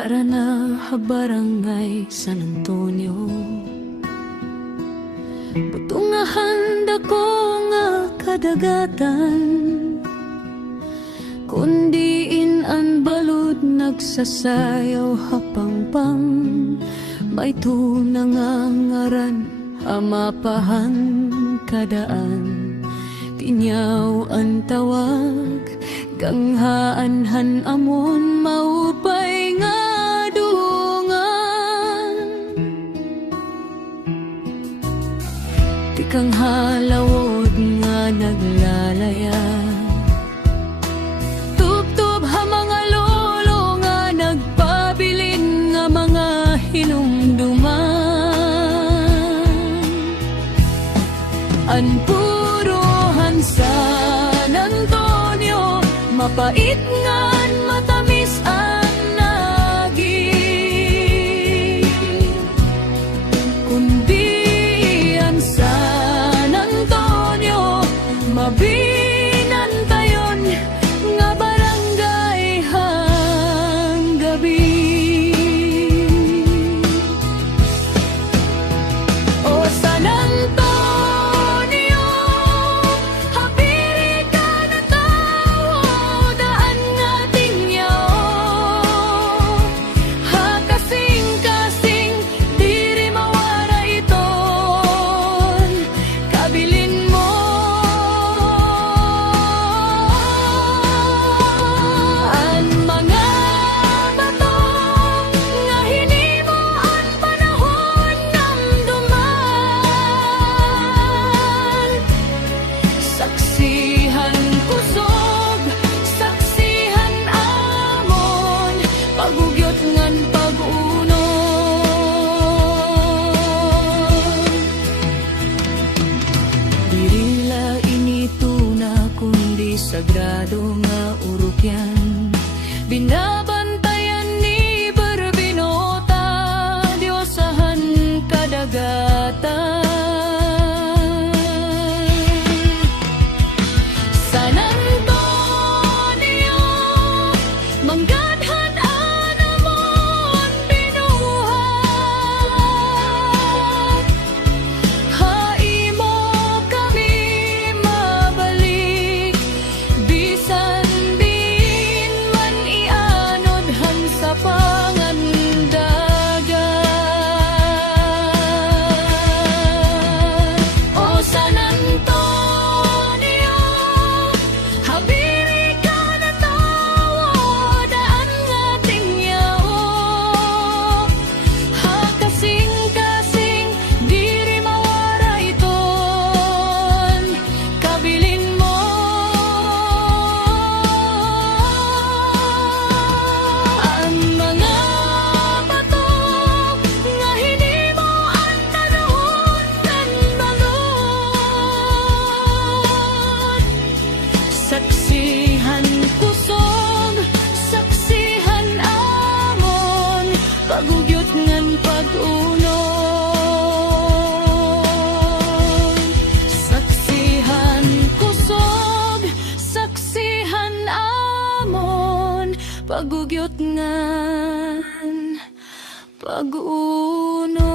para na Barangay San Antonio. Butungahan dako nga kadagatan, kundiin ang balod nagsasayaw hapangpang. May tunangangaran amapahan kadaan, tinyaw ang tawag ganghaanhan amon maupay nga dungan. Tikang halawod nga naglalaya, tubtub ha mga lolo nga nagpabilin nga mga hinumduman. An puruhan San Antonio, mapait ngan matamis ang naging. Kundi ang San Antonio, mabinantayon nga barangay hang gabi. O San Antonio, habiri ka na tao, daan nga tingyaw. Hakasing-kasing, diri mawara iton, kabilin mo. Ang mga bato nga hinimo ang panahon namduman. Saksihan kusog, saksihan amon, pagugyot ngan pag-unon. Dirila inituna kundi sagrado nga urukyan, binabantayan ni Berbinota, Diyosahan kadagatan. San Antonio, manggadhan anamon binuhat. Haimo kami mabalik, bisan din man ianod han sa pangandagan. O San Antonio, habiri ka na tao, daan nga tingyaw. Hakasing-kasing, diri mawara iton, kabilin mo. Ang mga bato nga hinimo ang tanahon ng balod. Saksihan kusog, saksihan amon, pagugyot ngan pag-unon. Saksihan kusog, saksihan amon, pagugyot ngan pag-unon.